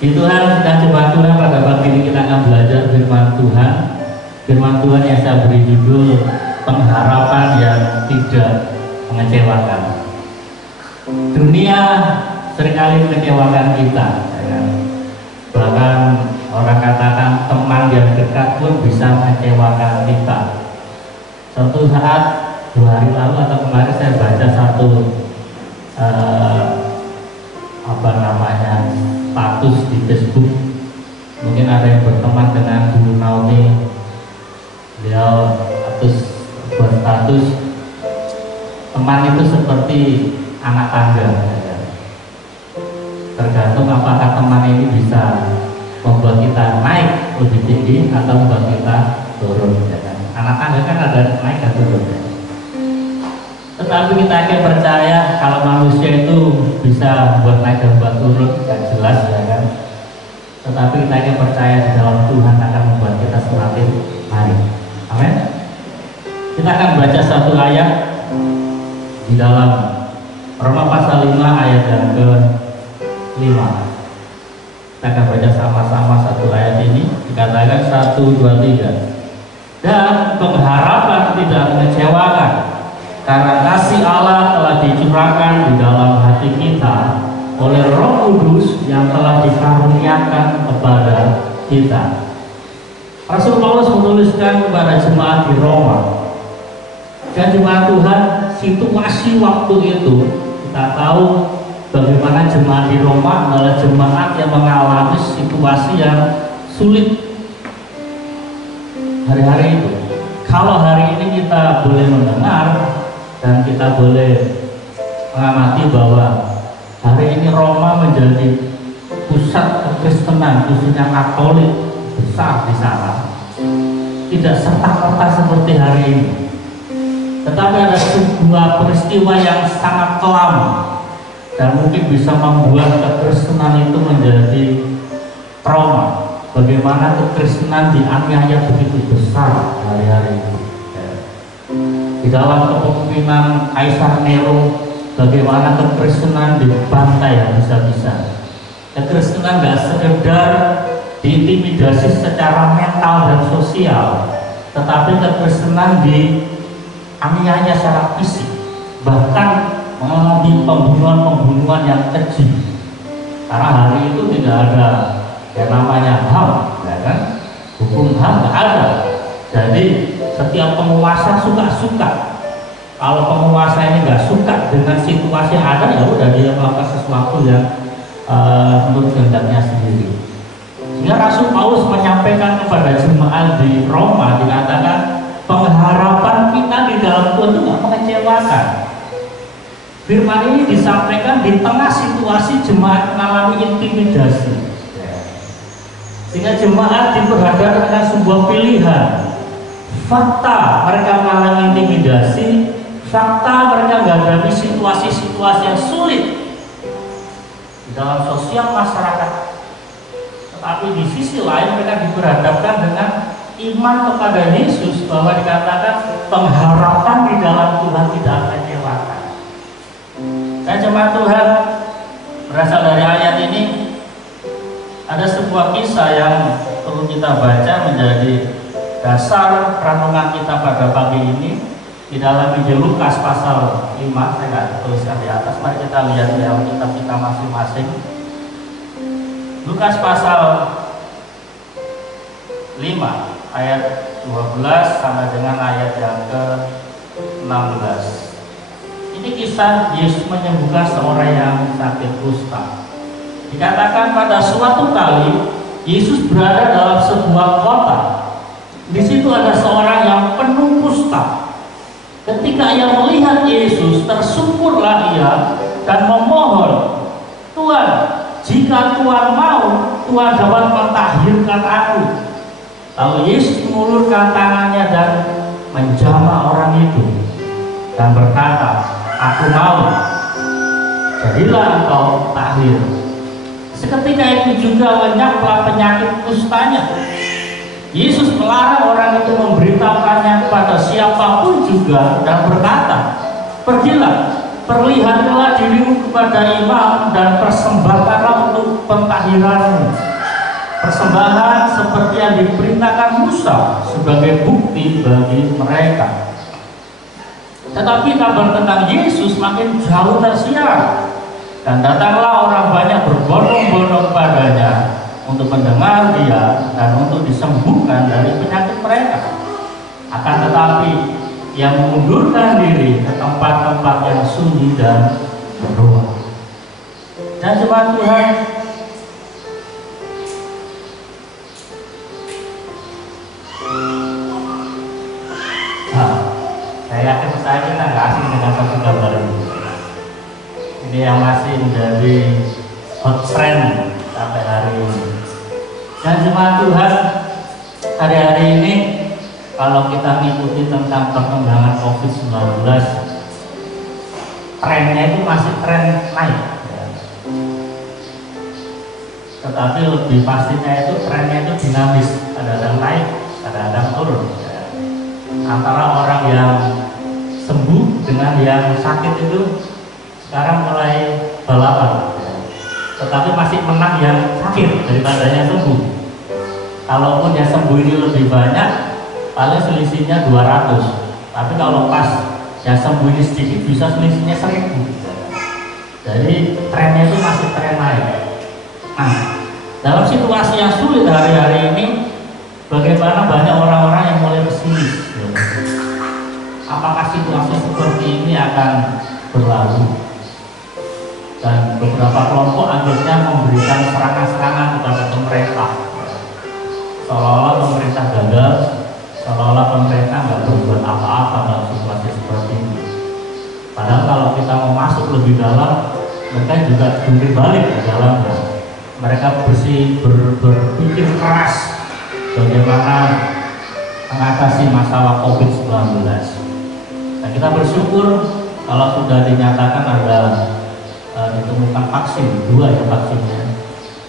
Di Tuhan dan jemaat Tuhan, pada pagi ini kita akan belajar firman Tuhan. Firman Tuhan yang saya beri judul pengharapan yang tidak mengecewakan. Dunia seringkali mengecewakan kita, ya kan? Bahkan orang katakan teman yang dekat pun bisa mengecewakan kita. Suatu saat 2 hari lalu atau kemarin saya baca satu status di Facebook. Mungkin ada yang berteman dengan Bu Naomi, beliau buat status teman itu seperti anak tangga, ya. Tergantung apakah teman ini bisa membuat kita naik lebih tinggi atau membuat kita turun, ya kan? Anak tangga kan ada naik dan turun, ya. Tetapi kita akan percaya kalau manusia itu bisa buat naik dan buat turun, kan jelas, ya kan. Tetapi kita akan percaya di dalam Tuhan akan membuat kita semakin naik. Amin. Kita akan baca satu ayat di dalam Roma pasal 5 ayat yang ke-5. Kita akan baca sama-sama satu ayat ini. Dikatakan 1, 2, 3. Dan pengharapan tidak mengecewakan, karena kasih Allah telah dicurahkan di dalam hati kita oleh Roh Kudus yang telah dikaruniakan kepada kita. Rasul Paulus menuliskan kepada jemaat di Roma. Dan jemaat Tuhan, situasi waktu itu kita tahu bagaimana jemaat di Roma adalah jemaat yang mengalami situasi yang sulit hari-hari itu. Kalau hari ini kita boleh mendengar dan kita boleh mengamati bahwa hari ini Roma menjadi pusat kekristenan, khususnya Katolik besar di sana. Tidak serta-merta seperti hari ini, tetapi ada sebuah peristiwa yang sangat kelam dan mungkin bisa membuat kekristenan itu menjadi trauma. Bagaimana kekristenan dianiaya begitu besar hari-hari ini. Di dalam kepemimpinan Kaisar Nero, bagaimana kekristenan dibantai habis-habisan. Kekristenan gak sekedar diintimidasi secara mental dan sosial, tetapi kekristenan dianiaya secara fisik, bahkan mengalami pembunuhan-pembunuhan yang keji. Karena hari itu tidak ada yang namanya HAM, ya kan? Hukum HAM nggak ada. Jadi setiap penguasa suka-suka. Kalau penguasa ini nggak suka dengan situasi yang ada, ya udah dia melakukan sesuatu yang menurut kehendaknya sendiri. Sehingga Rasul Paulus menyampaikan kepada jemaat di Roma, dikatakan pengharapan kita di dalam Tuhan itu nggak mengecewakan. Firman ini disampaikan di tengah situasi jemaat mengalami intimidasi. Sehingga jemaat diperhadapkan dengan sebuah pilihan. Fakta mereka mengalami intimidasi, fakta mereka menghadapi situasi-situasi yang sulit di dalam sosial masyarakat. Tetapi di sisi lain mereka diperhadapkan dengan iman kepada Yesus, bahwa dikatakan pengharapan di dalam Tuhan tidak akan mengecewakan. Dan jemaat Tuhan, berasal dari ayat ini ada sebuah kisah yang perlu kita baca menjadi dasar renungan kita pada pagi ini di dalam Injil Lukas pasal 5. Saya nggak tuliskan di atas, mari kita lihat di Alkitab kita masing-masing. Lukas pasal 5 ayat 12 sampai dengan ayat yang ke-16. Ini kisah Yesus menyembuhkan seorang yang sakit kusta. Dikatakan pada suatu kali Yesus berada dalam sebuah kota. Di situ ada seorang yang penuh kusta. Ketika ia melihat Yesus, tersungkurlah ia dan memohon, "Tuhan, jika Tuhan mau, Tuhan dapat mentahirkan aku." Lalu Yesus mengulurkan tangannya dan menjamah orang itu dan berkata, "Aku mau, jadilah engkau tahir." Seketika itu juga lenyaplah penyakit kustanya. Yesus melarang orang itu memberitahukannya kepada siapapun juga dan berkata, "Pergilah, perlihatkanlah dirimu kepada imam dan persembahkanlah untuk pentahiranmu persembahan seperti yang diperintahkan Musa sebagai bukti bagi mereka. Tetapi kabar tentang Yesus makin jauh tersiar, dan datanglah orang banyak berbondong-bondong padanya untuk mendengar dia dan untuk disembuhkan dari penyakit mereka. Akan tetapi ia mengundurkan diri ke tempat-tempat yang sunyi dan berdoa. Dan jemaat Tuhan, saya yakin kita nggak asing dengan satu gambar ini. Ini yang masih menjadi hot trend sampai hari ini. Dan jemaat Tuhan, hari-hari ini kalau kita mengikuti tentang perkembangan COVID-19, trennya itu masih tren naik, ya. Tetapi lebih pastinya itu trennya itu dinamis, kadang-kadang naik, kadang-kadang turun, ya. Antara orang yang sembuh dengan yang sakit itu sekarang mulai balapan, ya. Tetapi masih menang yang sakit daripada yang sembuh. Kalaupun yang sembuh ini lebih banyak, paling selisihnya 200, tapi kalau pas yang sembuh ini sedikit bisa selisihnya 1000. Jadi trennya itu masih tren naik. Nah, dalam situasi yang sulit hari-hari ini, bagaimana banyak orang-orang yang mulai pesimis, ya. Apakah situasi seperti ini akan berlalu? Dan beberapa kelompok akhirnya memberikan serangan-serangan kepada pemerintah, seolah-olah pemerintah gagal, seolah-olah pemerintah nggak berbuat apa-apa dalam situasi seperti ini. Padahal kalau kita mau masuk lebih dalam, mereka juga jungkir balik di dalamnya. Mereka berpikir keras bagaimana mengatasi masalah COVID-19. Nah, kita bersyukur kalau sudah dinyatakan ada ditemukan vaksin, 2 ya vaksinnya.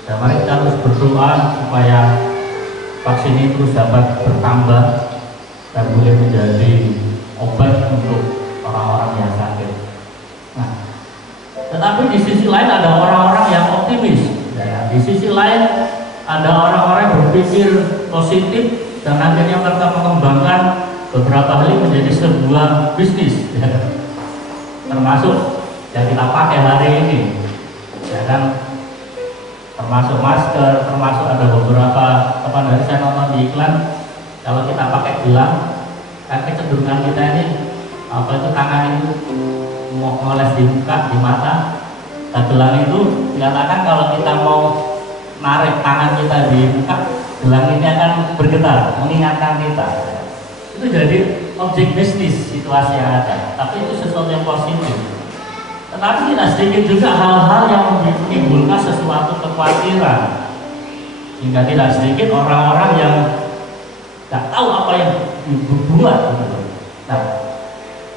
Dan mari kita terus berdoa supaya vaksin ini terus dapat bertambah dan boleh menjadi obat untuk orang-orang yang sakit. Nah, tetapi di sisi lain ada orang-orang yang optimis, ya. Di sisi lain ada orang-orang yang berpikir positif dan akhirnya mereka mengembangkan beberapa hal menjadi sebuah bisnis, ya. Termasuk yang kita pakai hari ini, ya kan? Termasuk masker, termasuk ada beberapa teman dari saya nonton di iklan, kalau kita pakai gelang, kan kecenderungan kita ini apa itu tangan itu mau ngoles di muka, di mata. Nah, gelang itu dikatakan kalau kita mau narik tangan kita di muka, gelang ini akan bergetar, mengingatkan kita. Itu jadi objek bisnis situasi yang ada, tapi itu sesuatu yang positif. Tetapi tidak sedikit juga hal-hal yang menimbulkan sesuatu kekhawatiran, hingga tidak sedikit orang-orang yang tidak tahu apa yang dibuat. Nah,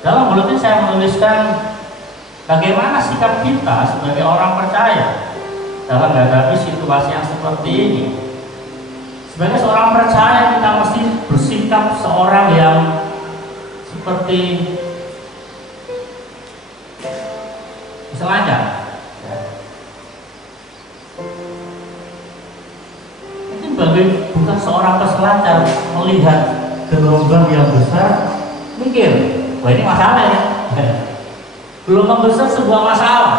dalam buletin saya menuliskan bagaimana sikap kita sebagai orang percaya dalam menghadapi situasi yang seperti ini. Sebagai seorang percaya kita mesti bersikap seorang yang seperti selancar, ya. Mungkin bukan seorang peselancar melihat gelombang yang besar mikir, wah ini masalah ya. Gelombang besar sebuah masalah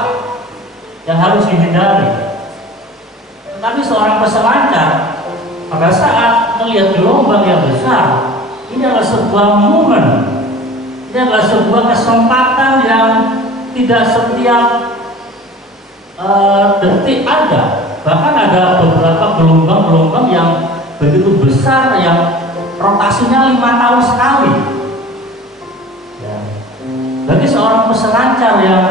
yang harus dihindari. Tetapi seorang peselancar pada saat melihat gelombang yang besar, ini adalah sebuah momen, ini adalah sebuah kesempatan yang tidak setiap detik ada. Bahkan ada beberapa gelombang-gelombang yang begitu besar yang rotasinya 5 tahun sekali, ya. Bagi seorang peselancar yang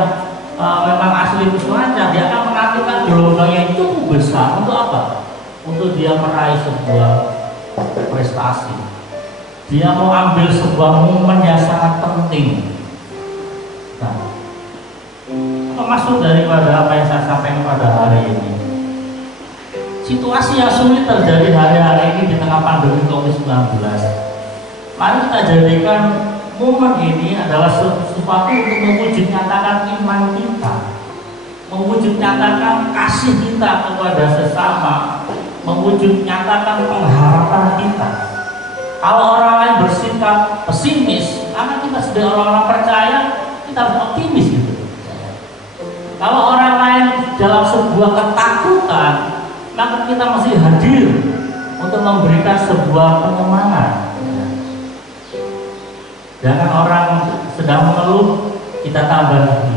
memang asli peselancar, dia akan menantikan gelombang yang cukup besar untuk apa? Untuk dia meraih sebuah prestasi. Dia mau ambil sebuah momen yang sangat penting. Nah, maksud daripada apa yang saya sampaikan pada hari ini, situasi yang sulit terjadi hari-hari ini di tengah pandemi COVID-19, mari kita jadikan momen ini adalah sesuatu untuk mewujud nyatakan iman kita, mewujud nyatakan kasih kita kepada sesama, mewujud nyatakan pengharapan kita. Kalau orang lain bersikap pesimis, karena kita sebagai orang-orang percaya, kita harus optimis gitu. Kalau orang lain dalam sebuah ketakutan, maka kita mesti hadir untuk memberikan sebuah penyemangat. Jangan orang sedang mengeluh, kita tambah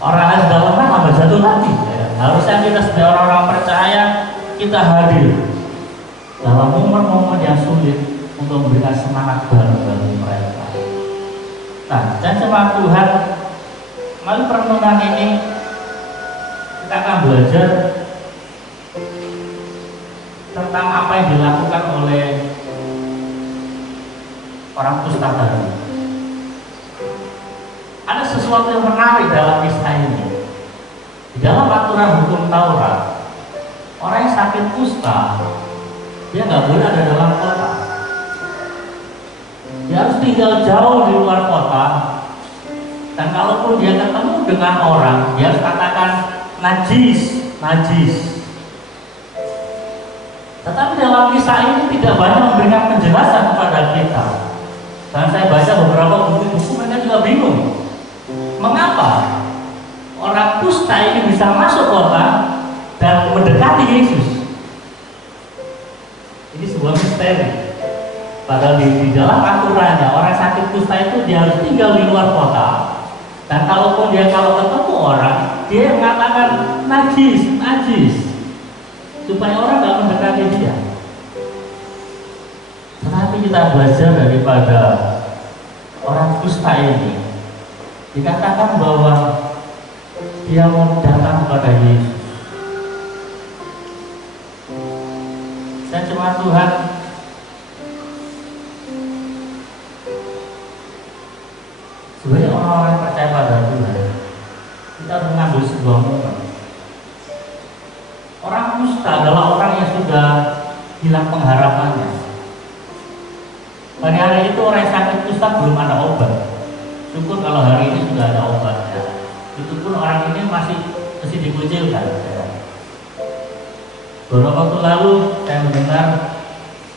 orang lain sedang lemah, tambah jatuh lagi. Harusnya kita sebagai orang-orang percaya, kita hadir dalam momen-momen yang sulit untuk memberikan semangat baru bagi mereka. Nah, dan jemaat Tuhan, melalui perenungan ini kita akan belajar tentang apa yang dilakukan oleh orang kusta tadi. Ada sesuatu yang menarik dalam kisah ini. Di dalam aturan hukum Taurat, orang yang sakit kusta dia nggak boleh ada dalam kota. Dia harus tinggal jauh di luar kota. Dan kalaupun dia ketemu dengan orang, dia harus katakan najis, najis. Tetapi dalam kisah ini tidak banyak memberikan penjelasan kepada kita. Dan saya baca beberapa buku-buku, mereka juga bingung. Mengapa orang kusta ini bisa masuk kota dan mendekati Yesus? Ini sebuah misteri. Padahal di dalam aturannya, orang sakit kusta itu dia harus tinggal di luar kota. Dan kalaupun dia kalau ketemu orang, dia mengatakan najis, najis, supaya orang tidak mendekati dia. Tetapi kita belajar daripada orang kusta ini, dikatakan bahwa dia mau datang kepada Yesus. Dan jemaat Tuhan, sebagai orang-orang yang percaya pada Tuhan, kita harus mengambil sebuah momen. Orang kusta adalah orang yang sudah hilang pengharapannya. Hari-hari itu orang yang sakit kusta belum ada obat. Syukur kalau hari ini sudah ada obatnya. Itu pun orang ini masih dikucilkan. Beberapa waktu lalu saya mendengar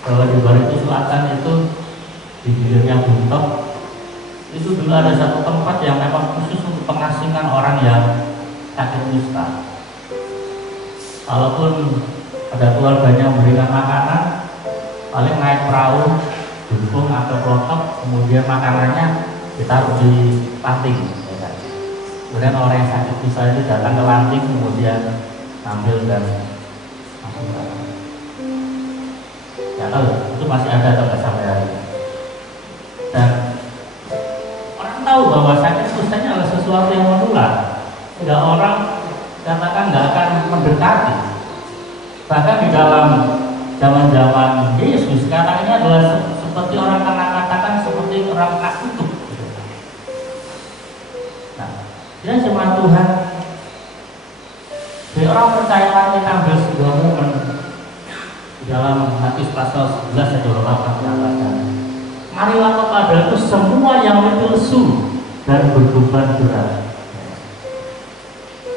bahwa di Barito Selatan itu di hilirnya Buntok itu dulu ada satu tempat yang memang khusus untuk pengasingan orang yang sakit kusta. Kalaupun ada keluarganya memberikan makanan, paling naik perahu, dukung atau klotok, kemudian makanannya ditaruh di lanting. Kemudian orang yang sakit kusta itu datang ke lanting, kemudian ambil dan masukkan. Ya tahu, itu masih ada atau sampai hari ini. Dan tahu bahwa sakit kustanya adalah sesuatu yang menular. Tidak orang katakan nggak akan mendekati. Bahkan di dalam zaman-zaman Yesus katanya adalah seperti orang katakan seperti orang kutuk. Nah, dia jemaat Tuhan. Jadi orang percaya kita ambil sebuah momen di dalam Matius pasal 11 ayat 28 mengatakan, marilah kepadaku semua yang letih lesu dan berbeban berat.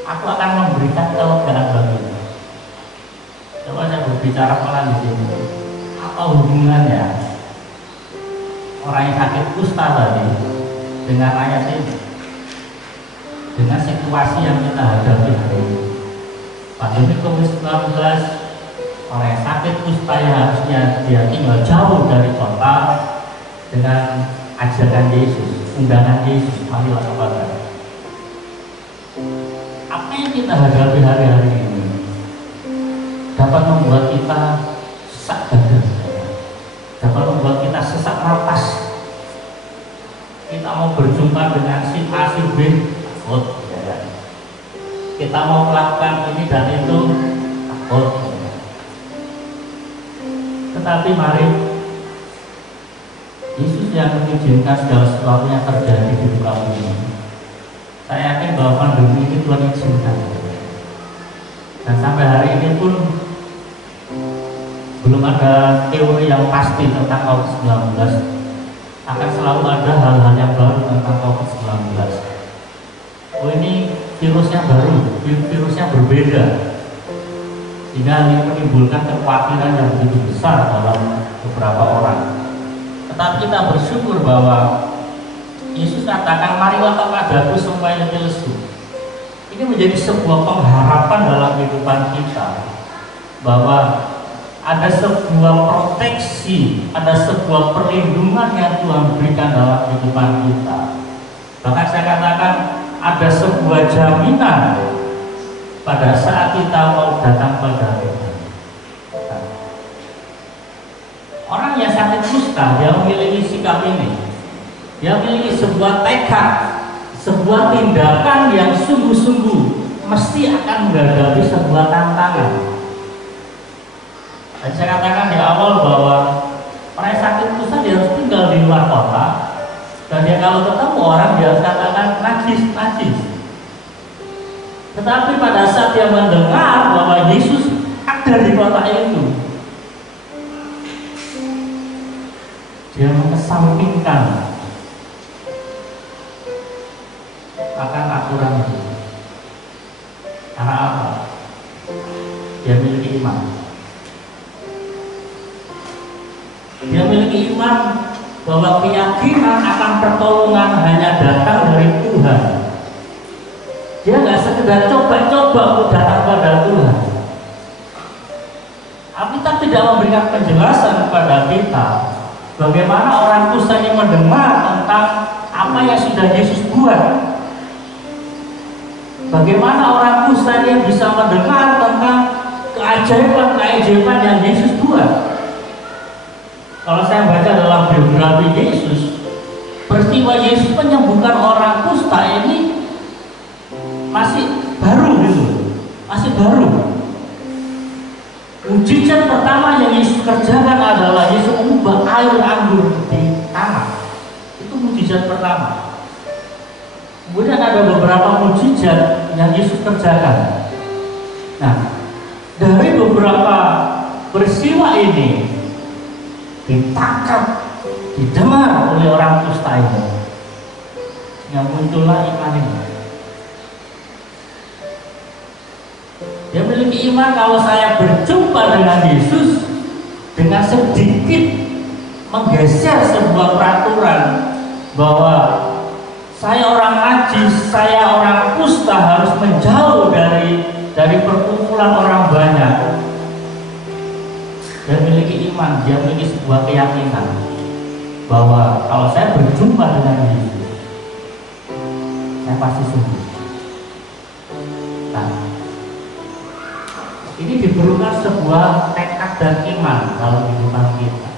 Aku akan memberikan kelegaan bagimu. Coba saya berbicara pelan di sini. Apa hubungannya orang yang sakit kusta tadi dengan ayat ini? Dengan situasi yang kita hadapi hari ini. Pandemi COVID-19, orang yang sakit kusta yang harusnya dia tinggal jauh dari kota, dengan ajakan Yesus, undangan Yesus, marilah kepada. Apa yang kita hadapi hari-hari ini dapat membuat kita sesak badan, dapat membuat kita sesak napas. Kita mau berjumpa dengan si A, si B, takut. Kita mau melakukan ini dan itu, takut. Tetapi mari Yesus yang mengizinkan segala sesuatu yang terjadi di muka bumi. Saya yakin bahwa pandemi ini Tuhan izinkan. Dan sampai hari ini pun belum ada teori yang pasti tentang COVID-19. akan selalu ada hal-hal yang baru tentang COVID-19. Oh, ini virusnya baru, virusnya berbeda, sehingga ini menimbulkan kekhawatiran yang begitu besar dalam beberapa orang. Tetapi kita bersyukur bahwa Yesus katakan, marilah kepadaku semua yang letih lesu. Ini menjadi sebuah pengharapan dalam kehidupan kita, bahwa ada sebuah proteksi, ada sebuah perlindungan yang Tuhan berikan dalam kehidupan kita. Bahkan saya katakan ada sebuah jaminan pada saat kita mau datang pada Tuhan. Orang yang sakit kusta, dia memiliki sikap ini. Dia memiliki sebuah tekad, sebuah tindakan yang sungguh-sungguh mesti akan menghadapi sebuah tantangan. Dan saya katakan di awal bahwa orang yang sakit kusta dia harus tinggal di luar kota, dan dia kalau ketemu orang dia harus katakan najis. Tetapi pada saat dia mendengar bahwa Yesus ada di kota itu, dia mengesampingkan akan aturan itu. Karena apa? Dia memiliki iman. Dia memiliki iman bahwa keyakinan akan pertolongan hanya datang dari Tuhan. Dia nggak sekedar coba-coba untuk datang pada Tuhan. Alkitab tidak memberikan penjelasan kepada kita bagaimana orang kusta ini mendengar tentang apa yang sudah Yesus buat. Bagaimana orang kusta ini bisa mendengar tentang keajaiban-keajaiban yang Yesus buat. Kalau saya baca dalam biografi Yesus, peristiwa Yesus menyembuhkan orang kusta ini masih baru gitu, masih baru. Mujizat pertama yang Yesus kerjakan adalah Yesus mengubah air anggur di tanah. Itu mujizat pertama. Kemudian ada beberapa mujizat yang Yesus kerjakan. Nah, dari beberapa peristiwa ini ditangkap, didengar oleh orang kusta ini, yang muncullah iman ini. Dia memiliki iman kalau saya berjumpa dengan Yesus, dengan sedikit menggeser sebuah peraturan bahwa saya orang najis, saya orang kusta harus menjauh dari perkumpulan orang banyak. Dia memiliki iman, dia memiliki sebuah keyakinan bahwa kalau saya berjumpa dengan Yesus, saya pasti sembuh. Nah, ini diperlukan sebuah tekad dan iman dalam kehidupan kita.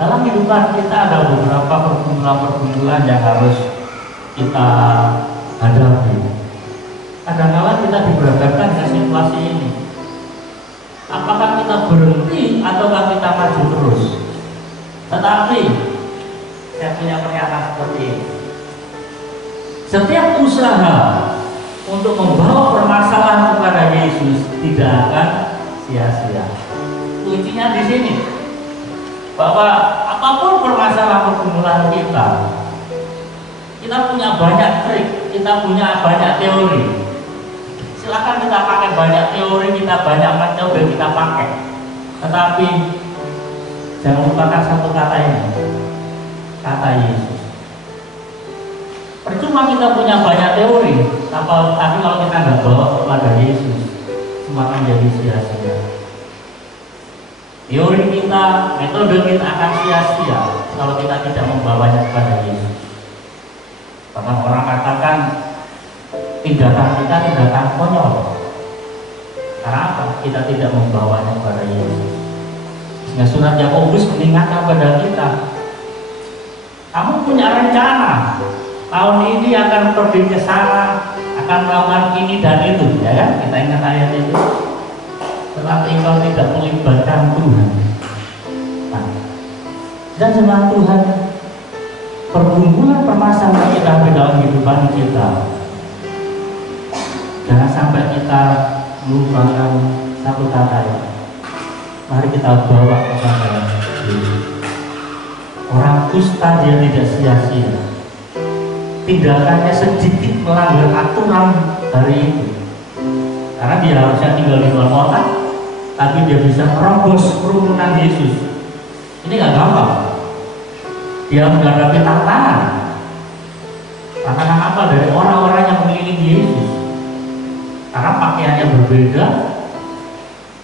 Dalam kehidupan kita ada beberapa pergumulan-pergumulan yang harus kita hadapi. Kadang-kadang kita diberhadapkan dengan situasi ini. Apakah kita berhenti ataukah kita maju terus? Tetapi saya punya pernyataan seperti ini. Setiap usaha untuk membawa permasalahan kepada Yesus tidak akan sia-sia. Kuncinya di sini, bahwa apapun permasalahan pergumulan kita punya banyak trik, kita punya banyak teori. Silakan kita pakai banyak teori, kita banyak metode kita pakai. Tetapi jangan lupakan satu kata ini, kata Yesus. Percuma kita punya banyak teori, tapi kalau kita nggak bawa kepada Yesus, semua akan jadi sia-sia. Teori kita, metode kita akan sia-sia kalau kita tidak membawanya kepada Yesus. Bahkan orang katakan tindakan kita tindakan konyol. Karena apa? Kita tidak membawanya kepada Yesus. Sehingga surat Yakobus mengingatkan kepada kita, kamu punya rencana tahun ini akan pergi ke sana, akan melakukan ini dan itu, ya kan? Kita ingat ayat itu. Tetapi engkau tidak melibatkan Tuhan. Nah, dan jemaat Tuhan, pergumulan permasalahan kita dalam kehidupan kita, jangan sampai kita melupakan satu kata ya. Mari kita bawa kepada Yesus. Orang kusta dia tidak sia-sia. Tindakannya sedikit melanggar aturan hari itu. Karena dia harusnya tinggal di luar kota, tapi dia bisa merobos kerumunan Yesus. Ini gak gampang. Dia menghadapi tantangan. Tantangan apa? Dari orang-orang yang mengelilingi Yesus. Karena pakaiannya berbeda,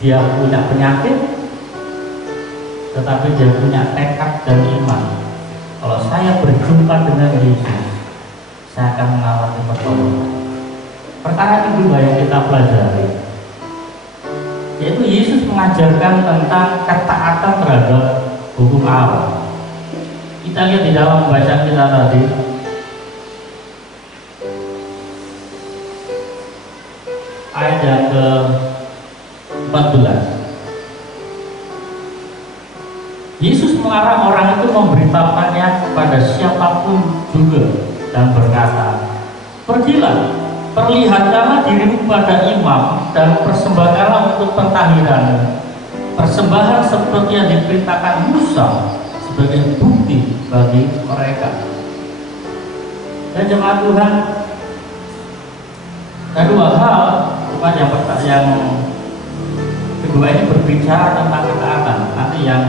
dia punya penyakit, tetapi dia punya tekad dan iman. Kalau saya berjumpa dengan Yesus, saya akan mengalami pertolongan. Perkara kedua yang kita pelajari, yaitu Yesus mengajarkan tentang ketaatan terhadap hukum Allah. Kita lihat di dalam bacaan kita tadi, ayat yang ke-14. Yesus melarang orang itu memberitakannya kepada siapapun juga dan berkata, "Pergilah, perlihatkanlah dirimu pada imam dan persembahkanlah untuk pentahiran persembahan seperti yang diperintahkan Musa sebagai bukti bagi mereka." Dan jemaat Tuhan, ada dua hal. Yang kedua ini berbicara tentang ketaatan. Nanti yang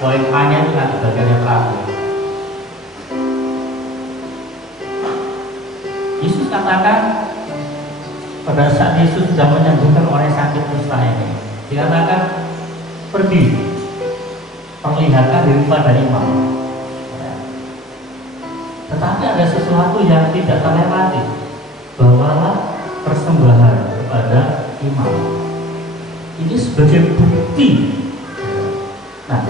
poin A-nya itu nanti bagian yang terakhir. Yesus katakan pada saat Yesus sudah menyembuhkan orang yang sakit kusta ini, dikatakan, "Pergi, perlihatkan diri pada imam." Tetapi ada sesuatu yang tidak terlewati. Bawalah persembahan kepada imam. Ini sebagai bukti. Nah,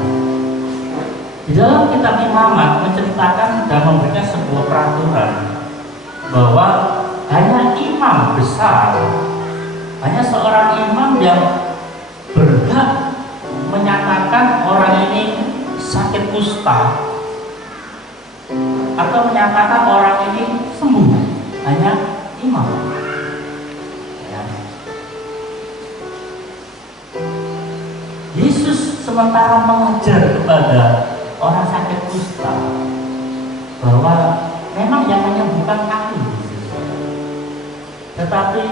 di dalam kitab Imamat menceritakan dan memberikan sebuah peraturan bahwa hanya imam besar, hanya seorang imam yang berhak menyatakan orang ini sakit kusta atau menyatakan orang ini sembuh, hanya imam. Yesus sementara mengajar kepada orang sakit kusta bahwa memang yang menyembuhkan aku, tetapi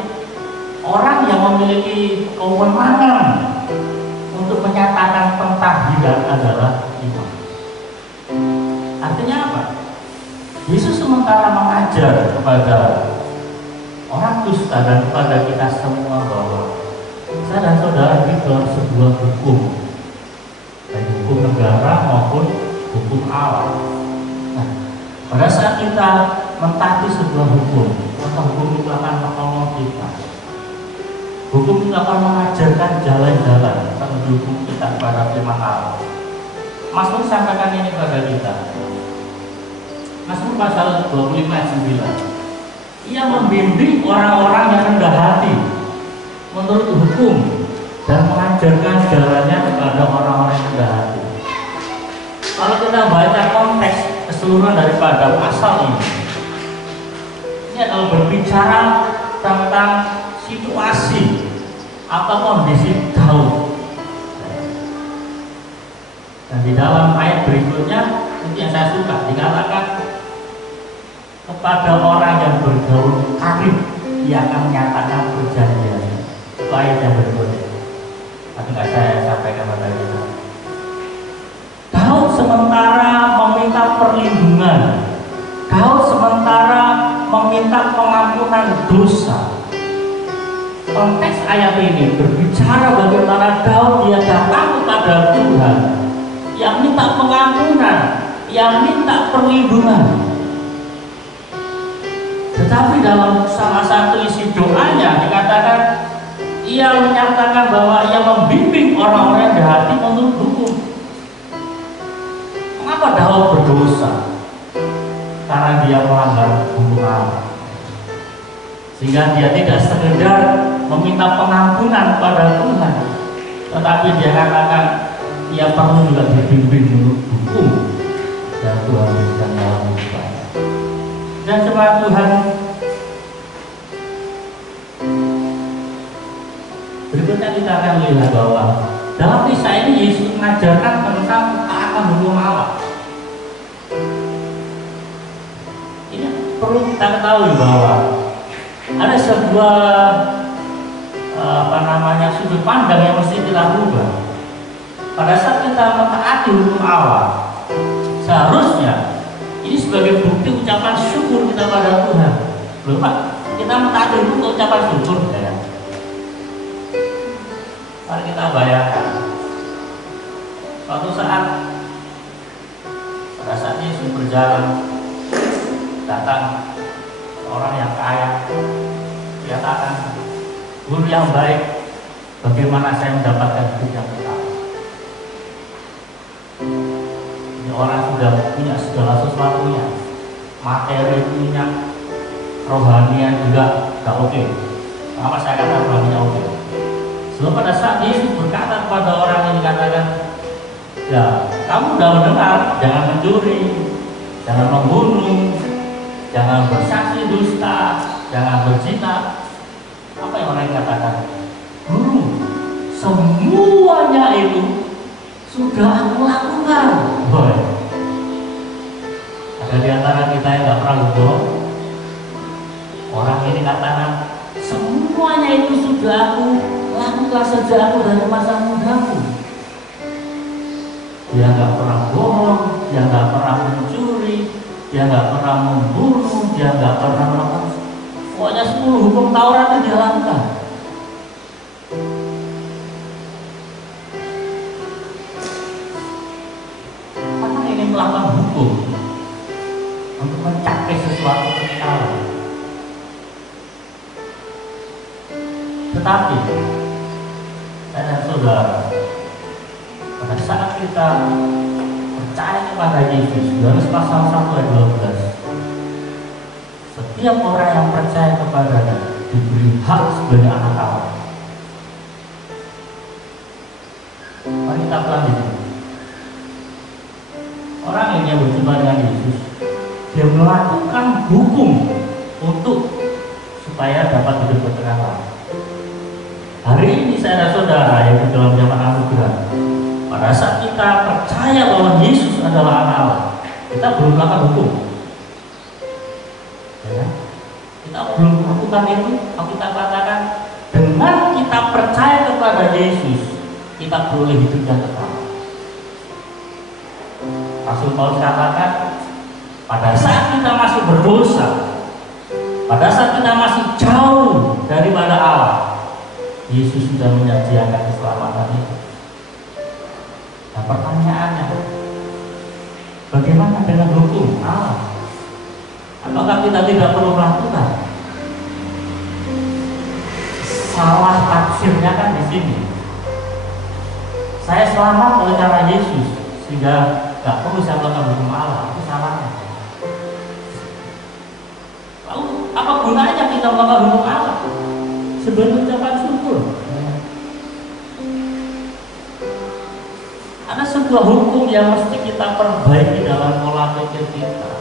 orang yang memiliki kewenangan untuk menyatakan pentahiran adalah imam. Artinya apa? Yesus sementara mengajar kepada orang kusta dan kepada kita semua bahwa saya dan saudara hidup dalam sebuah hukum, baik hukum negara maupun hukum Allah. Nah, pada saat kita mentaati sebuah hukum, maka hukum itu akan menolong kita. Hukum itu akan mengajarkan jalan-jalan menuju kita kepada firman Allah. Mazmur sampaikan ini kepada kita. Mazmur pasal 25 ayat 9. Ia membimbing orang-orang yang rendah hati menurut hukum dan mengajarkan jalannya kepada orang-orang yang rendah hati. Kalau kita baca konteks keseluruhan daripada pasal ini adalah berbicara tentang situasi atau kondisi Daud. Dan di dalam ayat berikutnya itu yang saya suka, dikatakan kepada orang yang bergaul karib ia akan menyatakan perjanjian. Itu ayat yang berikutnya. Tapi nggak saya sampaikan pada kita. Daud sementara meminta perlindungan. Daud sementara meminta pengampunan dosa. Konteks ayat ini berbicara bagaimana Daud dia datang kepada Tuhan, yang minta pengampunan, yang minta perlindungan. Tetapi dalam salah satu isi doanya dikatakan ia menyatakan bahwa ia membimbing orang-orang yang hati menurut hukum. Mengapa Daud berdosa? Karena dia melanggar hukum Allah. Sehingga dia tidak sekedar meminta pengampunan pada Tuhan, tetapi dia katakan ia perlu juga dibimbing menurut hukum yang Tuhan berikan dalam hidupnya. Dan jemaat Tuhan, berikutnya kita akan lihat bahwa dalam kisah ini Yesus mengajarkan tentang ketaatan hukum Allah. perlu kita ketahui bahwa ada sebuah sudut pandang yang mesti kita rubah. Pada saat kita mentaati hukum Allah, seharusnya ini sebagai bukti ucapan syukur kita pada Tuhan. Loh Pak, kita mentaati hukum ucapan syukur ya. Mari kita bayangkan suatu saat pada saat Yesus berjalan, datang orang yang kaya, dia katakan, guru yang baik, bagaimana saya mendapatkan hidup yang kekal? Ini orang sudah punya segala sesuatunya, materi punya, rohanian juga gak oke. Kenapa saya katakan rohaninya oke? Sebab pada saat Yesus berkata kepada orang ini, katakan, ya kamu udah mendengar, jangan mencuri, jangan membunuh, jangan bersaksi dusta, jangan berzina. Apa yang orang katakan? Guru, semuanya itu sudah aku lakukan. Boy. Ada di antara kita yang gak pernah bohong. Orang ini katakan, semuanya itu sudah aku lakukan sejak aku dari masa mudaku. Dia gak pernah bohong, dia gak pernah mencuri, dia gak pernah membunuh, dia gak pernah melakukan. Pokoknya 10 hukum Taurat itu dia lakukan. Karena ini melakukan hukum untuk mencapai sesuatu kekekalan. Tetapi saya dan saudara, pada saat kita percaya kepada Yesus, Yohanes pasal 1 ayat 12, setiap orang yang percaya kepadanya diberi hak sebagai anak Allah. Mari kita pelajari. Orang ini yang berjumpa dengan Yesus, dia melakukan hukum untuk supaya dapat hidup kekekalan. Hari ini saya dan saudara yang di dalam zaman anugerah, pada saat kita percaya bahwa Yesus adalah anak Allah, kita belum melakukan hukum. Ya, kita belum melakukan itu. Kalau kita katakan dengan kita percaya kepada Yesus, kita boleh hidup yang kekal. Rasul Paulus katakan, pada saat kita masih berdosa, pada saat kita masih jauh daripada Allah, Yesus sudah menyediakan keselamatan itu. Nah pertanyaannya, bagaimana dengan hukum Allah? Apakah kita tidak perlu melakukan? Salah tafsirnya kan di sini. Saya selamat oleh cara Yesus, sehingga gak perlu saya melakukan hukum Allah. Itu salahnya. Lalu apa gunanya kita melakukan hukum Allah? Sebenarnya ucapan syukur. Ada sebuah hukum yang mesti kita perbaiki dalam pola pikir kita,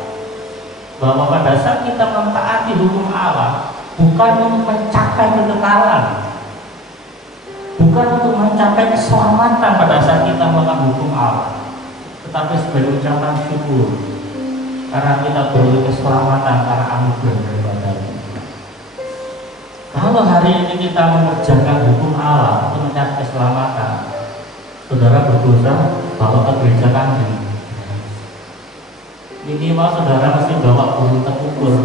bahwa pada saat kita mentaati hukum Allah, bukan untuk mencapai kekekalan, bukan untuk mencapai keselamatan pada saat kita melakukan hukum Allah, tetapi sebagai ucapan syukur karena kita beroleh keselamatan karena anugerah daripada-Nya. Kalau hari ini kita mengerjakan hukum Allah untuk mencari keselamatan, saudara berdosa bawa ke gereja kambing. Minimal saudara mesti bawa burung tekukur.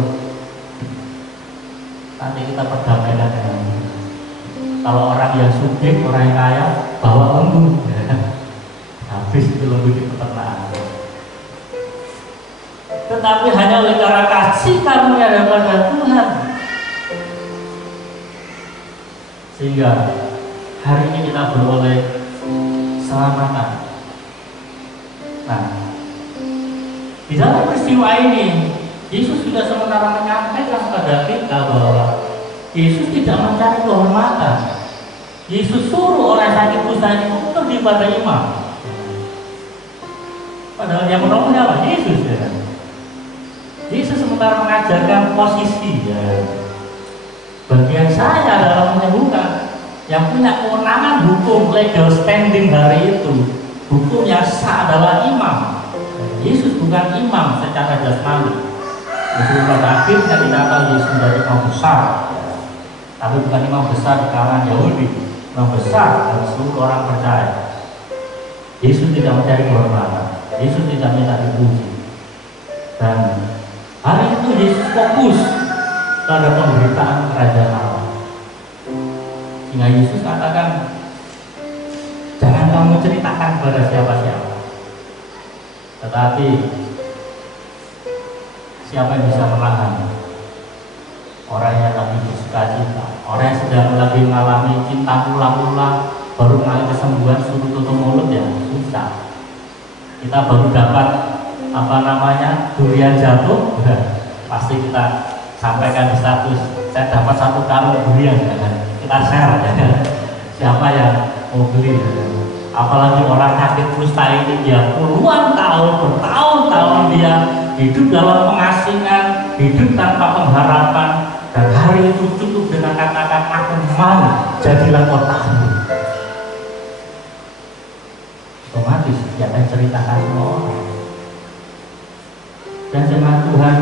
Nanti kita perdamaikan dengan dia. Kalau orang yang sugih, orang yang kaya, bawa lembu. Habis itu lembu di peternakan. Tetapi hanya oleh karena kasih karunia daripada Tuhan, sehingga hari ini kita beroleh keselamatan. Nah, di dalam peristiwa ini, Yesus juga sementara menyampaikan kepada kita bahwa Yesus tidak mencari kehormatan. Yesus suruh orang sakit kusta ini untuk beribadah imam. Padahal yang menolongnya apa? Yesus ya. Yesus sementara mengajarkan posisi ya. Bagian saya dalam menyembuhkan, yang punya kewenangan hukum legal standing hari itu, hukum yang sah adalah imam. Yesus bukan imam secara jasmani, Meskipun pada akhirnya kita tahu Yesus menjadi imam besar, tapi bukan imam besar di kalangan Yahudi, imam besar dari seluruh orang percaya. Yesus tidak mencari kehormatan, Yesus tidak minta dipuji, dan hari itu Yesus fokus pada pemberitaan kerajaan Allah. Sehingga Yesus katakan, jangan kamu ceritakan kepada siapa-siapa, tetapi siapa yang bisa menahan orang yang lagi bersuka cita, orang yang sedang lagi mengalami cinta mula-mula, baru mengalami kesembuhan, suruh tutup mulut ya susah. Kita baru dapat durian jatuh, pasti kita sampaikan di status, saya dapat 1 karung durian, kita share ya. Siapa yang mau beli? Apalagi orang sakit kusta ini, dia puluhan tahun, bertahun-tahun dia hidup dalam pengasingan, hidup tanpa pengharapan, dan hari itu cukup dengan katakan aku mau jadilah kotamu. Otomatis dia akan ceritakan semua orang. Dan jemaat Tuhan,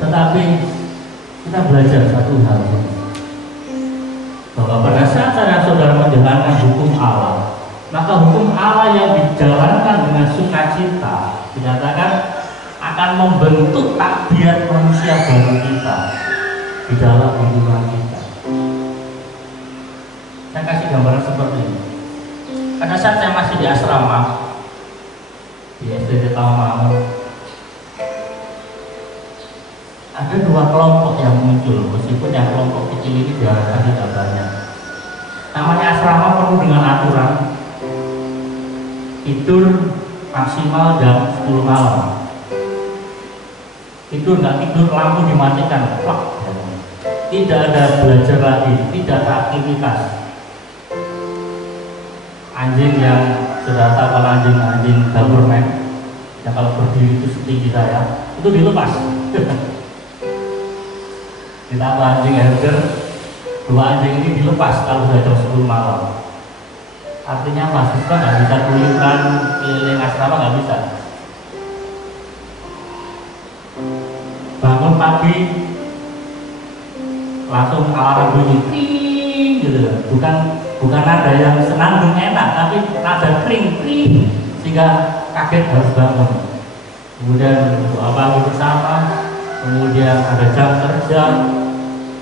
tetapi kita belajar satu hal, bahwa pada saat saudara menjalankan hukum Allah, maka hukum Allah yang dijalankan dengan sukacita dinyatakan akan membentuk tabiat manusia baru kita di dalam kehidupan kita. Saya kasih gambaran seperti ini. Pada saat saya masih di asrama di SDT Tawamangun, ada 2 kelompok yang muncul, meskipun yang kelompok kecil ini diharapkan tidak banyak. Namanya asrama penuh dengan aturan, tidur maksimal jam 10 malam, tidur nggak tidur lampu dimatikan, tidak ada belajar lagi, tidak ada aktivitas. Anjing yang sudah tahu, kalau anjing Doberman yang kalau berdiri itu setinggi saya, itu dilepas. Ditambah anjing herder, 2 anjing ini dilepas kalau sudah jam 10 malam. Artinya mahasiswa nggak bisa kulipan keliling asrama, nggak bisa. Bangun pagi langsung alarm bunyi, kring gitu. Bukan nada yang senandung enak, tapi nada kring, sehingga kaget harus bangun. Kemudian doa pagi bersama, kemudian ada jam kerja,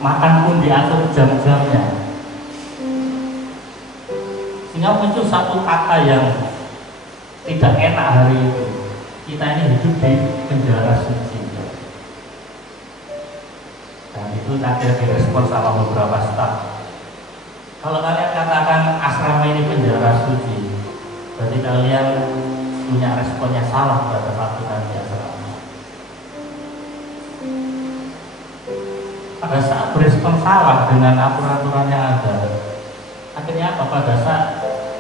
makan pun diatur jam-jamnya. Sehingga muncul satu kata yang tidak enak hari itu. Kita ini hidup di penjara suci. Dan itu akhirnya direspon sama beberapa staf. Kalau kalian katakan asrama ini penjara suci, berarti kalian punya responnya salah pada pasukan di asrama. Pada saat berespon salah dengan aturan-aturan yang ada, akhirnya apa? Pada saat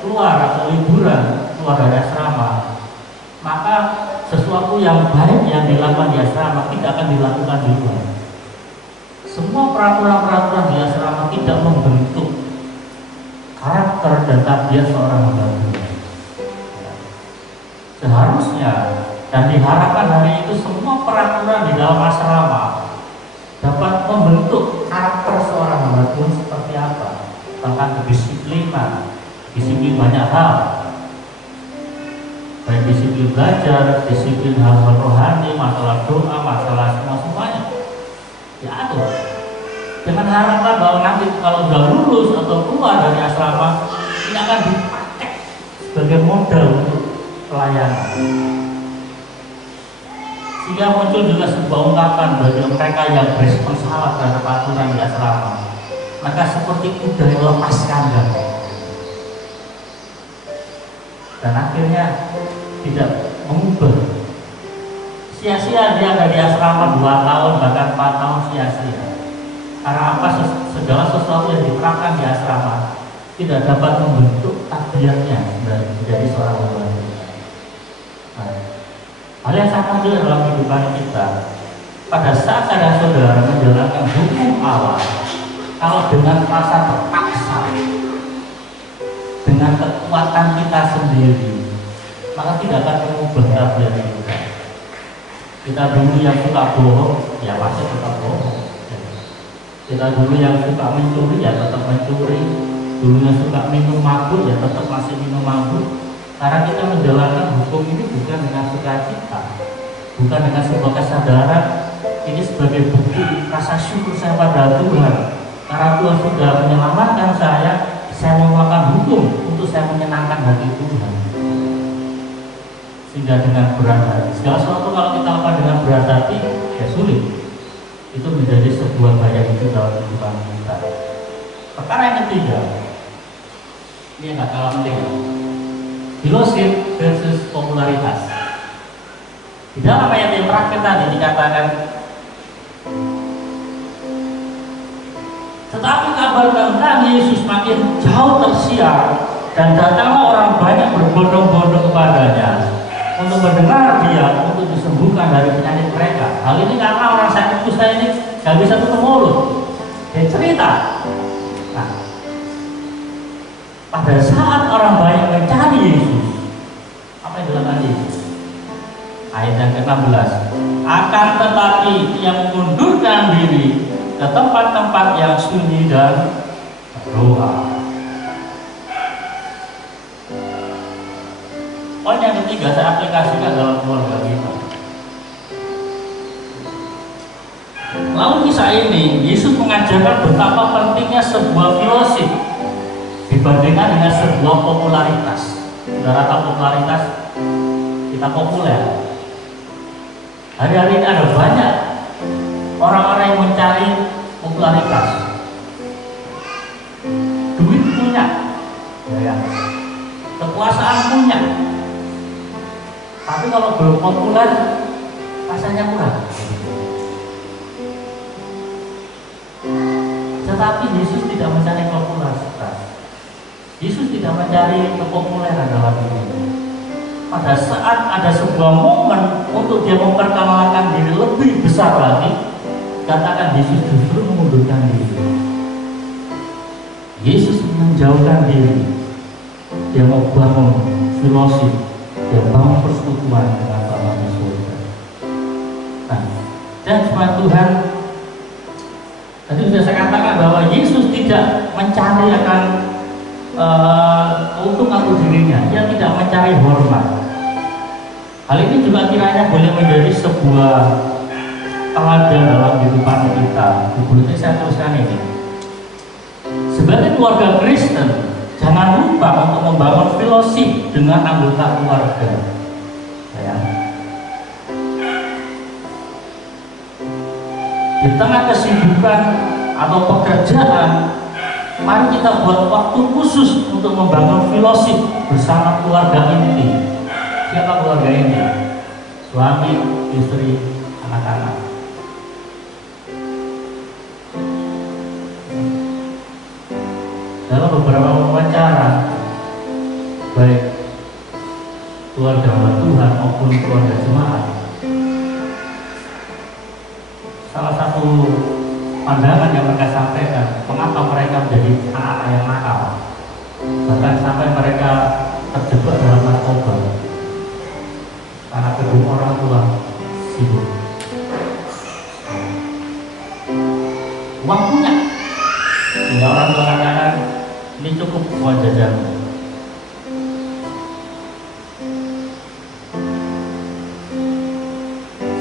keluar atau liburan, keluar dari asrama, maka sesuatu yang baik yang dilakukan di asrama tidak akan dilakukan di luar. Semua peraturan-peraturan di asrama tidak membentuk karakter dan tabiat seorang hamba Tuhan. Seharusnya dan diharapkan hari itu semua peraturan di dalam asrama dapat membentuk karakter seorang hamba Tuhan seperti apa, tentang kedisiplinan, disiplin banyak hal, baik disiplin belajar, disiplin hal-hal rohani, masalah doa, masalah semuanya diatur dengan harapan bahwa nanti kalau sudah lulus atau keluar dari asrama ini akan dipakai sebagai modal untuk pelayanan. Sehingga muncul juga sebuah ungkapan bagi mereka yang berespon salah terhadap aturan di asrama, maka seperti kuda yang lepas kandang, dan akhirnya tidak mengubah. Sia-sia dia ada di asrama 2 tahun bahkan 4 tahun sia-sia. Karena apa? Segala sesuatu yang diterapkan di asrama tidak dapat membentuk tabiatnya menjadi seorang hamba Tuhan. Hal yang sama juga dalam kehidupan kita. Pada saat saudara menjalankan hukum Allah, kalau dengan rasa terpaksa, dengan kekuatan kita sendiri, maka tidak akan mengubah tabiat kita. Kita dulu yang suka bohong, ya pasti tetap bohong. Kita dulu yang suka mencuri, ya tetap mencuri. Dulunya suka minum mabuk, ya tetap masih minum mabuk. Karena kita menjalankan hukum ini bukan dengan sukacita, bukan dengan sebuah kesadaran. Ini sebagai bukti rasa syukur saya pada Tuhan. Karena Tuhan sudah menyelamatkan saya melakukan hukum untuk saya menyenangkan hati Tuhan. Sehingga dengan berat hati, segala sesuatu kalau kita lakukan dengan berat hati, ya sulit. Itu menjadi sebuah gaya hidup dalam kehidupan kita. Perkara yang ketiga, ini yang gak kalah penting, fellowship versus popularitas. Di dalam ayat yang terakhir tadi dikatakan, tetapi kabar tentang Yesus makin jauh tersiar, dan datanglah orang banyak berbondong-bondong kepadanya untuk mendengar dia, untuk disembuhkan dari penyakit mereka. Hal ini karena orang sakit kusta ini gak bisa tutup mulut, dia cerita. Nah, pada saat orang banyak mencari Yesus, apa yang dilakukan Yesus? Ayat yang ke-16, akan tetapi yang mengundurkan diri ke tempat-tempat yang sunyi dan berdoa. Poin yang ketiga saya aplikasikan dalam keluarga kita. Lalu kisah ini Yesus mengajarkan betapa pentingnya sebuah fellowship dibandingkan dengan sebuah popularitas. Saudara tahu popularitas? Kita populer. Hari-hari ini ada banyak orang-orang yang mencari popularitas. Duit punya, ya. Kekuasaan punya. Tapi kalau belum populer, rasanya kurang. Tetapi Yesus tidak mencari popularitas. Yesus tidak mencari kepopuleran dalam hidupnya. Pada saat ada sebuah momen untuk dia memperkenalkan diri lebih besar lagi, katakan Yesus justru mengundurkan diri. Yesus menjauhkan diri. Dia mau bangun fellowship, dia bangun persekutuan dengan Bapa di surga. Nah, dan firman Tuhan tadi sudah saya katakan bahwa Yesus tidak mencari akan keuntungan untuk dirinya, dia tidak mencari hormat. Hal ini juga kiranya boleh menjadi sebuah teladan dalam kehidupan kita. Di buku ini saya tuliskan ini. Sebagai keluarga Kristen, jangan lupa untuk membangun fellowship dengan anggota keluarga. Ya. Di tengah kesibukan atau pekerjaan, mari kita buat waktu khusus untuk membangun fellowship bersama keluarga inti. Siapa keluarga inti? Suami, istri, anak-anak. Dalam beberapa wawancara, baik keluarga Tuhan maupun keluarga jemaat, salah satu pandangan yang mereka sampaikan, mengapa mereka menjadi anak yang nakal, bahkan sampai mereka terjebak dalam narkoba karena kedua orang tua sibuk. Uang punya, sehingga orang tua katakan ini cukup buat jajan.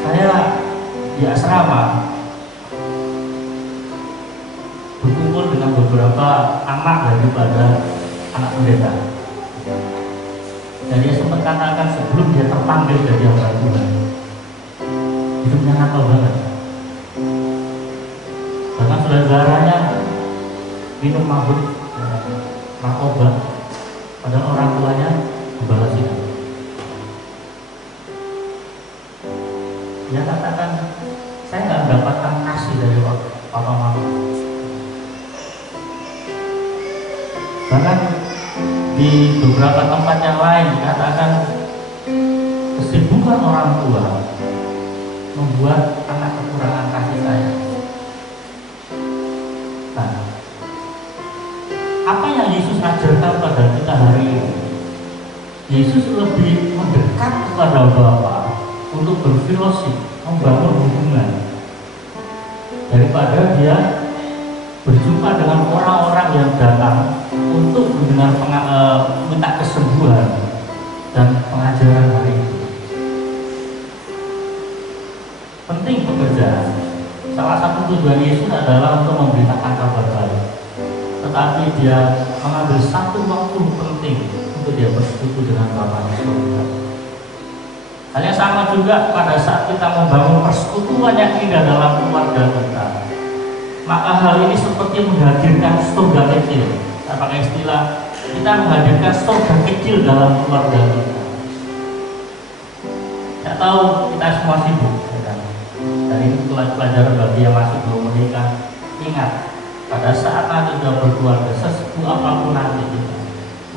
Saya di asrama berkumpul dengan beberapa anak daripada anak pendeta. Dan dia sempat katakan sebelum dia terpanggil jadi hamba Tuhan, hidupnya nakal banget. Bahkan saudara-saudaranya minum mabuk, narkoba, padahal orang tuanya membalas itu. Dia katakan, saya nggak mendapatkan kasih dari papa mama. Bahkan di beberapa tempat yang lain dikatakan kesibukan orang tua membuat anak kekurangan kasih sayang. Nah, apa yang Yesus ajarkan pada kita hari ini? Yesus lebih mendekat kepada Bapa untuk berfilosofis, membangun hubungan, daripada dia berjumpa dengan orang-orang yang datang untuk mendengar minta kesembuhan dan pengajaran hari itu. Penting pekerjaan. Salah satu tujuan Yesus adalah untuk memberitakan kabar baik, tetapi dia mengambil satu waktu penting untuk dia bersekutu dengan Bapa di surga. Hal yang sama juga pada saat kita membangun persekutuan yang indah dalam keluarga kita, maka hal ini seperti menghadirkan surga kecil. Saya pakai istilah, kita menghadirkan surga kecil dalam keluarga kita. Saya tahu kita semua sibuk, ya kan? Dan ini pelajaran bagi yang masih belum menikah. Ingat, pada saat nanti sudah berkeluarga, sesepuh apapun nanti kita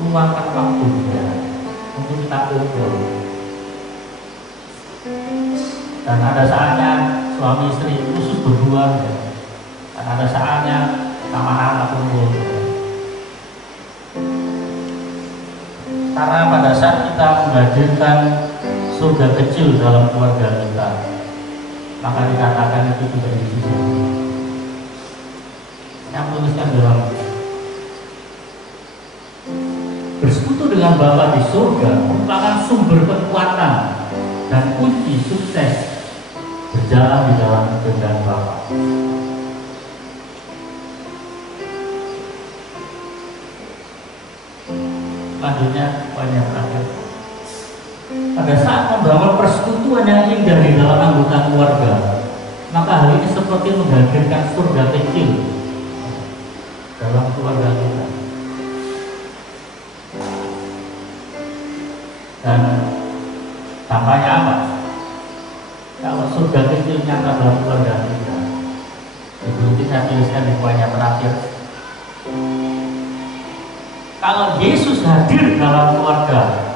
luangkan waktu ya, untuk kita kumpul. Dan ada saatnya suami istri khusus berdua ya. Dan ada saatnya sama anak kumpul ya. Karena pada saat kita menghadirkan surga kecil dalam keluarga kita, maka dikatakan itu juga Yesus yang menuliskan dalam bersekutu dengan Bapa di surga merupakan sumber kekuatan dan kunci sukses berjalan di dalam kehendak Bapa. Selanjutnya poin yang terakhir, pada saat membangun persekutuan yang indah di dalam anggota keluarga, maka hal ini seperti menghadirkan surga kecil dalam keluarga kita. Dan dampaknya apa? Kalau surga kecil nyata dalam keluarga kita, itu saya tuliskan di poin yang terakhir. Kalau Yesus hadir dalam keluarga,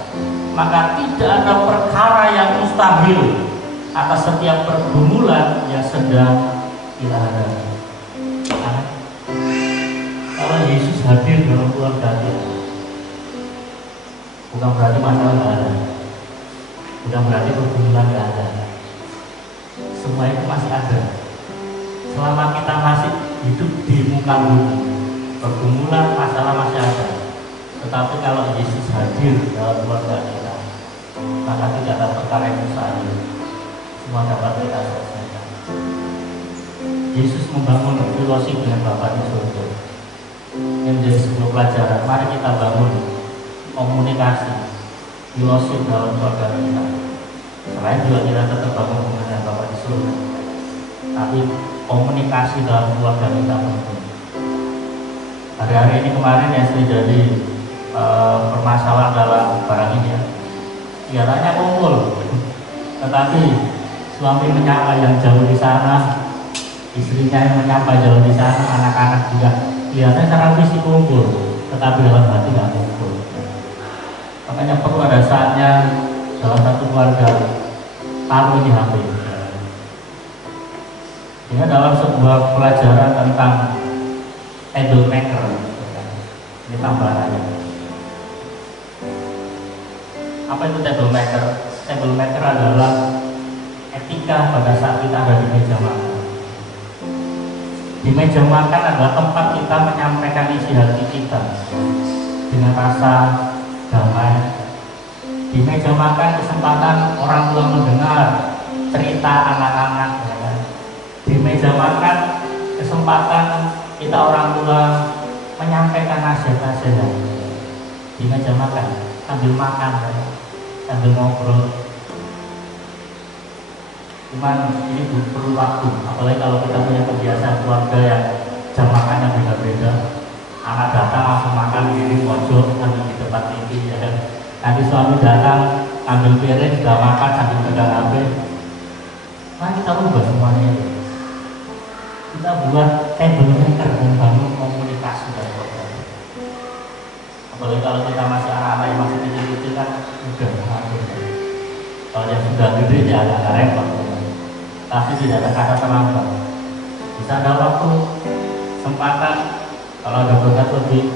maka tidak ada perkara yang mustahil atas setiap pergumulan yang sedang kita hadapi. Kalau Yesus hadir dalam keluarga kita, bukan berarti masalah tidak ada, bukan berarti pergumulan tidak ada. Semua itu masih ada. Selama kita masih hidup di muka bumi, pergumulan, masalah masih ada. Tetapi kalau Yesus hadir dalam keluarga kita, maka tidak ada perkara yang mustahil. Semua dapat kita selesaikan. Yesus membangun filosofi dengan Bapa di surga. Ini menjadi sebuah pelajaran. Mari kita bangun komunikasi filosofi dalam keluarga kita. Selain juga kita tetap bangun hubungan dengan Bapa di surga, tapi komunikasi dalam keluarga kita penting. Hari-hari ini kemarin yang terjadi permasalahan dalam barang ini ya. Kelihatannya kumpul, tetapi suami menyapa yang jauh di sana, istrinya yang menyapa jauh di sana, anak-anak juga kelihatannya secara fisik kumpul, tetapi dalam hati tidak kumpul. Makanya perlu ada saatnya dalam satu keluarga taruh ini hati. Ini dalam sebuah pelajaran tentang table maker, ini tambahannya. Apa itu table maker? Table maker adalah etika pada saat kita ada di meja makan. Di meja makan adalah tempat kita menyampaikan isi hati kita dengan rasa damai. Di meja makan kesempatan orang tua mendengar cerita anak-anak ya. Di meja makan kesempatan kita orang tua menyampaikan nasihat-nasihat. Di meja makan sambil makan ya, sambil ngobrol. Cuman ini perlu waktu, apalagi kalau kita punya kebiasaan keluarga yang jam makannya beda-beda. Anak datang langsung makan di pojok sambil di depan TV ya kan. Nanti suami datang ambil piring sudah makan sambil pegang HP. Nah kita ubah semuanya. Kita buat table maker membangun komunikasi dan keluarga. Apalagi kalau kita masih anak-anak yang masih kecil-kecil kan sudah mengatur. Kalau yang sudah gede ya agak repot. Tapi tidak ada kata terlambat. Bisa ada waktu, kesempatan. Kalau ada berkat lebih,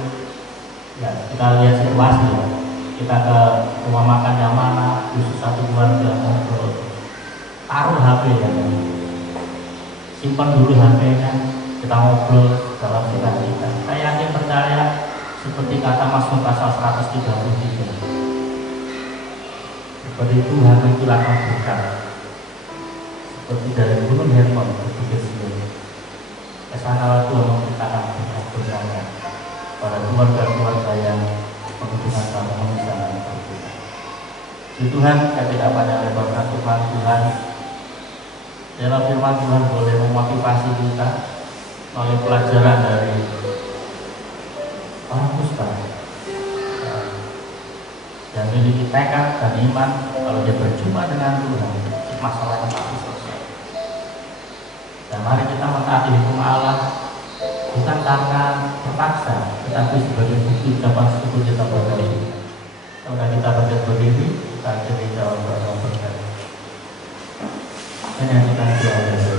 ya kita lihat situasi ya. Kita ke rumah makan yang mana, khusus satu keluarga ngobrol. taruh HP ya, simpan dulu HP-nya, kita ngobrol dalam kita. Saya yakin percaya seperti kata Mazmur pasal 133. Seperti Tuhan itu akan berkat, seperti dari gunung Hermon ke bukit Sion. Kesanalah Tuhan menciptakan berkat-berkatnya pada keluarga-keluarga yang menghubungkan sama manusia dan berkat. Tuhan, saya tidak banyak lebarkan Tuhan. Dalam firman Tuhan boleh memotivasi kita melalui pelajaran dari para ustaz yang memiliki tekad dan iman kalau dia berjumpa dengan Tuhan, masalahnya pasti selesai. Dan mari kita mentaati hukum Allah bukan karena terpaksa, tetapi sebagai bukti ucapan syukur kita berdiri. Kalau kita berdiri, kita jadi jawab berkat. Menyanyikan doa.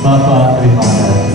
Bapa, terima kasih.